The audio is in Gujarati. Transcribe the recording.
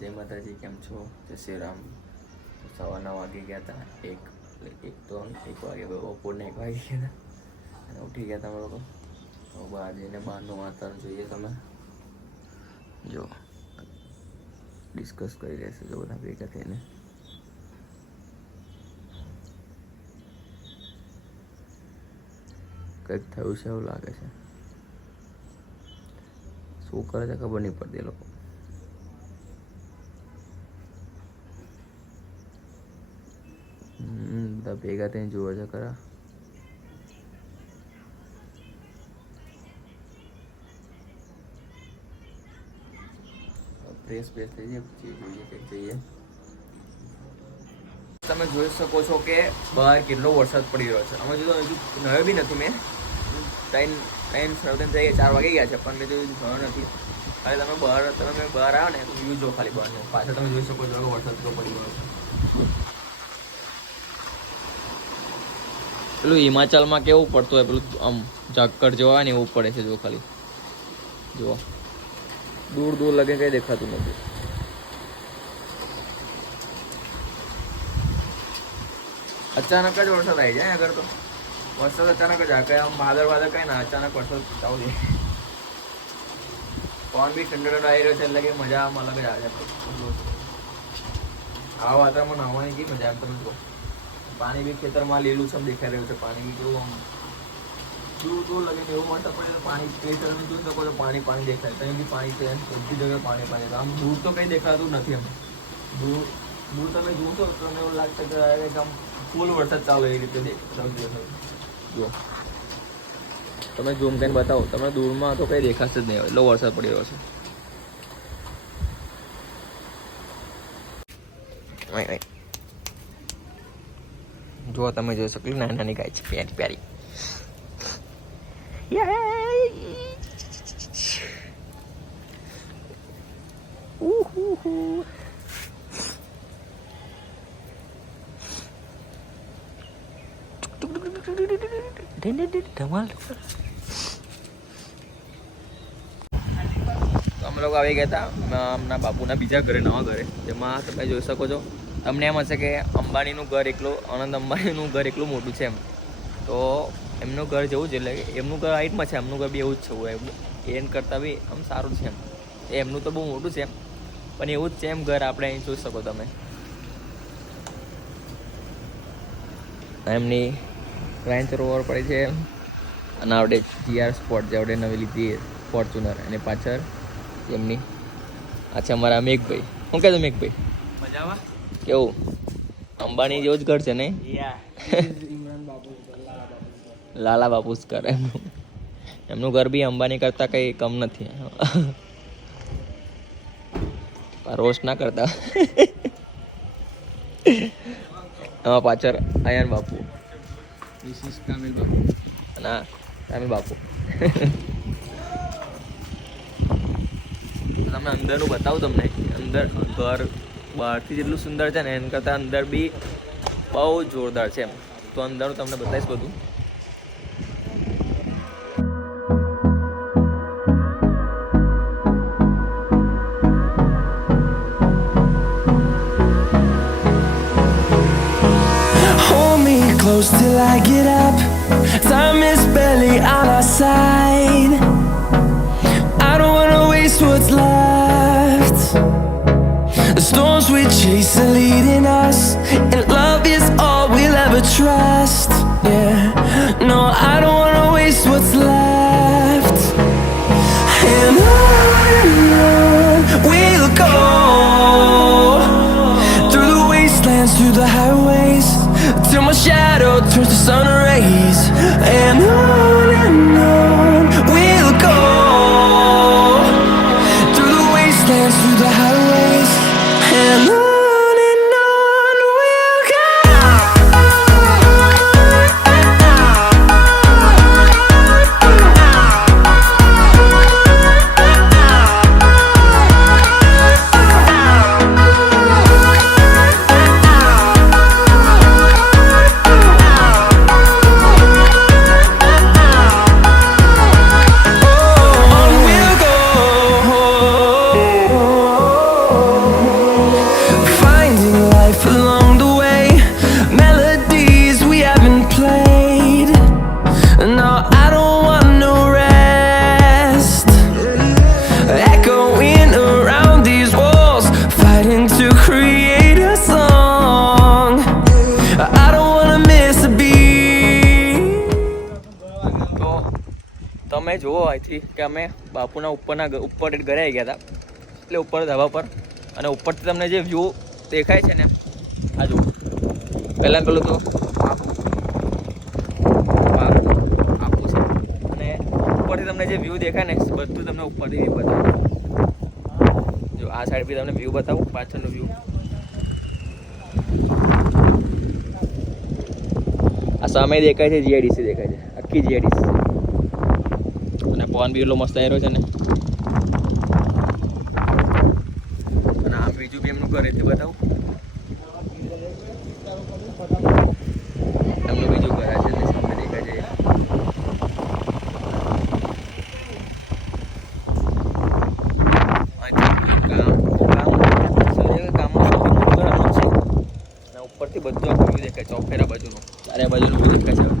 જય માતાજી, કેમ છો? જય શ્રી રામ. સવા 9 વાગે ગયા હતા. એક વાગે બપોરના 1 વાગે ગયા હતા અને ઉઠી ગયા હતા અમે લોકો. તો બહાર જઈને બહારનું વાતાવરણ જોઈએ. તમે જો ડિસ્કસ કરી રહેશે જો બધા ભેગા થઈને. કંઈક થયું છે એવું લાગે છે. શું કરે છે ખબર નહીં પડતી. લોકો બધા ભેગા થઈને જુએ છે ખરા. ફ્રેશ થઈ જાય પછી જોઈએ કંઈક જઈએ. તમે જોઈ શકો છો કે બહાર કેટલો વરસાદ પડી રહ્યો છે. અમે જો હજુ નયો બી નથી. મેં 3:30 થઈ 4 વાગી ગયા છે પણ મેં તો નયો નથી. ખાલી તમે બહાર આવ્યો ને તો વ્યૂ જો ખાલી બહારનો. પાછળ તમે જોઈ શકો છો કે વરસાદ કેટલો પડી રહ્યો છે. પેલું હિમાચલમાં કેવું પડતું હોય, પેલું આમ ઝાકળ જેવા હોય ને એવું પડે છે. જો ખાલી જુઓ, દૂર દૂર લગે કંઈ દેખાતું નથી. અચાનક જ વરસાદ આવી જાય અગર તો. વરસાદ અચાનક જ આવે, કઈ આમ વાદળ કઈ ના, અચાનક વરસાદ ચાલુ જાય. પવન બી ઠંડો આવી રહ્યો છે એટલે કે મજા આમ અલગ જ આવે છે. આ વાતાવરણમાં નાહવાની કેવી મજા આવે તમે જુઓ. પાણી બી ખેતરમાં લીલુંછમ દેખાઈ રહ્યું છે. પાણી બી કેવું આમ દૂર દૂર લગે એવું વરસાદ પડે તો પાણી ખેતર તમે જોઈ શકો છો. પાણી દેખાય, ત્યાં બી પાણી છે. બધી જગ્યાએ પાણી. આમ દૂર તો કંઈ દેખાતું નથી. આમ દૂર તમે જોશો તો તમને એવું લાગશે કે આમ ફૂલ વરસાદ ચાલુ એ રીતે દેખાય. જુઓ, તમે ઝૂમ કરીને બતાવો, તમે દૂરમાં તો કંઈ દેખાશે જ નહીં. એટલો વરસાદ પડી રહ્યો છે. જો તમે જોઈ શકો નાની નાની ગાય છે, પ્યારી પ્યારી. અમે લોકો આવી ગયા હતા આમના બાપુના બીજા ઘરે, નવા ઘરે. જેમાં તમે જોઈ શકો છો, તમને એમ હશે કે અંબાણીનું ઘર એકલું, આનંદ અંબાણીનું ઘર એટલું મોટું છે એમ. તો એમનું ઘર જેવું જ, એટલે એમનું ઘર હાઈટમાં છે, એમનું ઘર બી એવું જ છે. એમ કરતાં બી આમ સારું છે એમ. એમનું તો બહુ મોટું છે એમ, પણ એવું જ છે એમ ઘર. આપણે અહીં જોઈ શકો તમે. એમની રેન્જ રોવર પડી છે અને આપણે GR સ્પોર્ટ જે આપણે નવી લીધી ફોર્ચ્યુનર, અને પાછળ એમની આ છે અમારા મેઘભાઈ. શું કહેતો મેઘભાઈ? મજામાં. કેવું અંબાણી જેવું જ ઘર છે ને? લાલા બાપુસ ઘર. એમનું ઘર બી અંબાણી કરતા કઈ કમ નથી. રોસ્ટ ના કરતા. એમાં પાછળ આયન બાપુ, કામિલ બાપુ, ના કામિલ બાપુ. તમે અંદરનું બતાવું તમને. અંદર ઘર બહારથી જેટલું સુંદર છે ને એના કરતાં અંદર બી બહુ જોરદાર છે એમ. તો અંદરનું તમને બતાવીશ બધું. Close till I get up. Time is barely on our side. I don't wanna waste what's left. The storms we chase are leading us, and love is all we'll ever trust. Yeah, no, I don't wanna waste what's left. And on we'll go, through the wastelands, through the highways, till my shadow turns to sun rays. And on we'll go, through the wastelands, through the highways. And on we'll go. On we'll go. તમે જુઓ અહીંથી કે અમે બાપુના ઉપર ઘરે આવી ગયા હતા, એટલે ઉપર ધાબા પર, અને ઉપરથી તમને જે વ્યૂ દેખાય છે ને આ જુઓ. પહેલાં પેલું તો આપું છે, અને ઉપરથી તમને જે વ્યૂ દેખાય ને બધું તમને ઉપરથી વ્યૂ બતાવું. જો આ સાઈડ બી તમને વ્યૂ બતાવું, પાછળનો વ્યૂ. આ સામે દેખાય છે જીઆઈડીસી દેખાય છે, આખી જીઆઈડીસી. અને પવન બી એટલો મસ્ત આવ્યો છે ને. અને આ બીજું બી એમનું ઘર એથી બતાવું. એમનું બીજું ઘર છે ને સામે દેખાય છે. ઉપરથી બધું આખું વ્યૂ દેખાય, ચોફેરા બાજુનું, ચારે બાજુનું વ્યૂ દેખાય છે.